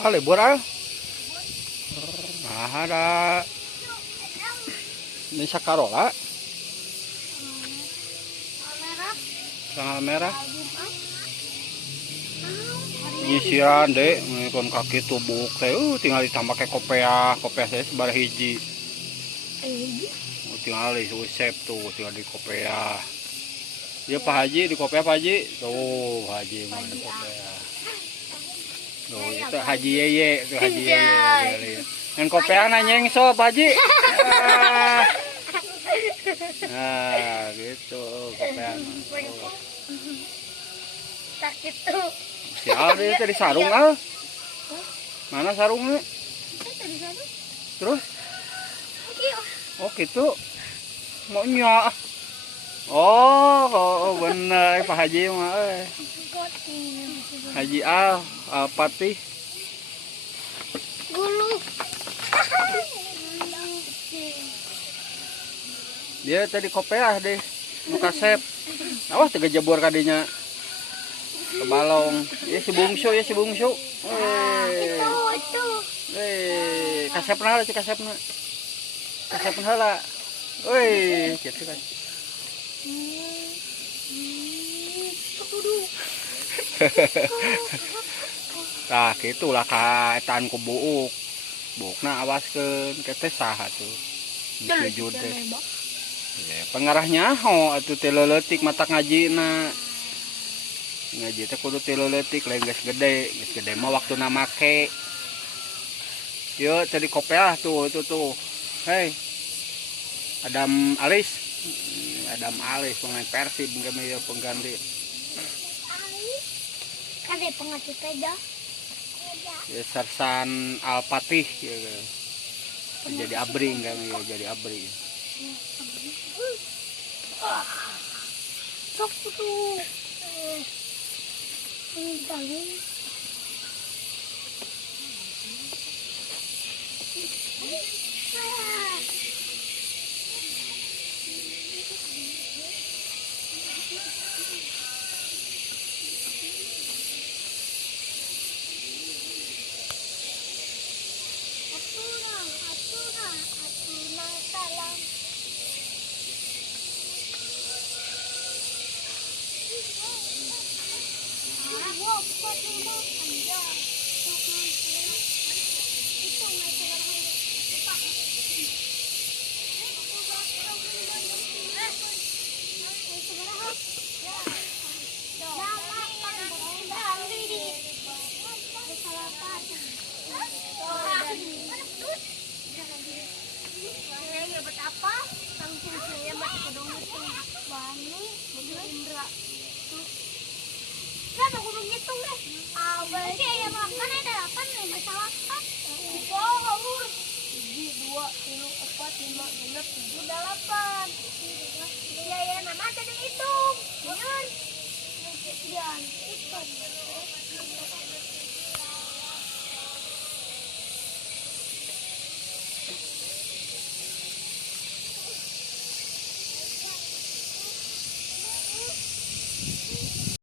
Ah, libur ah. Nah, ada di Sakarola, tanggal merah. Nyisiran deh, kon kaki tubuk teh, tinggal ditambah kayak kopiah saya sebar hiji. Tinggal di usep tuh, tinggal di kopiah. Dia Pak Haji di kopiah Pak Haji, tuh Pak Haji mana kopiah. Tuh itu Haji Yeye, tuh Haji Yeye. Yang kopiah nanya yang so Pak Haji. Nah, gitu kopiah. Sakit tuh. Si Aldi tadi sarung al. Mana sarungnya? Terus? Oh gitu. Maunya. Oh, bener Pak Haji mah. Haji Al Patih. Gulu. Dia tadi kopiah deh. Muka sep. Awas tega jebor kadinya. Ke balong. Ya si bungsu. Itu. Kasepna lah, kasepna. Kasepna heula. Woi, kitu kan. Tah kitulah kaetan ku buuk. Buukna awaskeun ke teh saha tuh. Sujud teh. Ya, pengarahnya ho atuh teh leuletik mata ngajina. Ngaji teh kudu teh leuletik lain geus gede mah waktuna make. Yo tadi kopiah tuh itu tuh. Hei. Adam Alis pemain Persib kami ya pengganti. Ada pengganti peda. Ya Sersan Al Patih ya. Jadi abri kami ya jadi abri. Sok tuh. Betapa langsung saya masuk ke dong itu Bani Indra tuh kan aku menghitung deh berarti ya makan ada 8 nih masalah kan oh harus 1 2 3 4 5 6 7 8 ya nama ada dihitung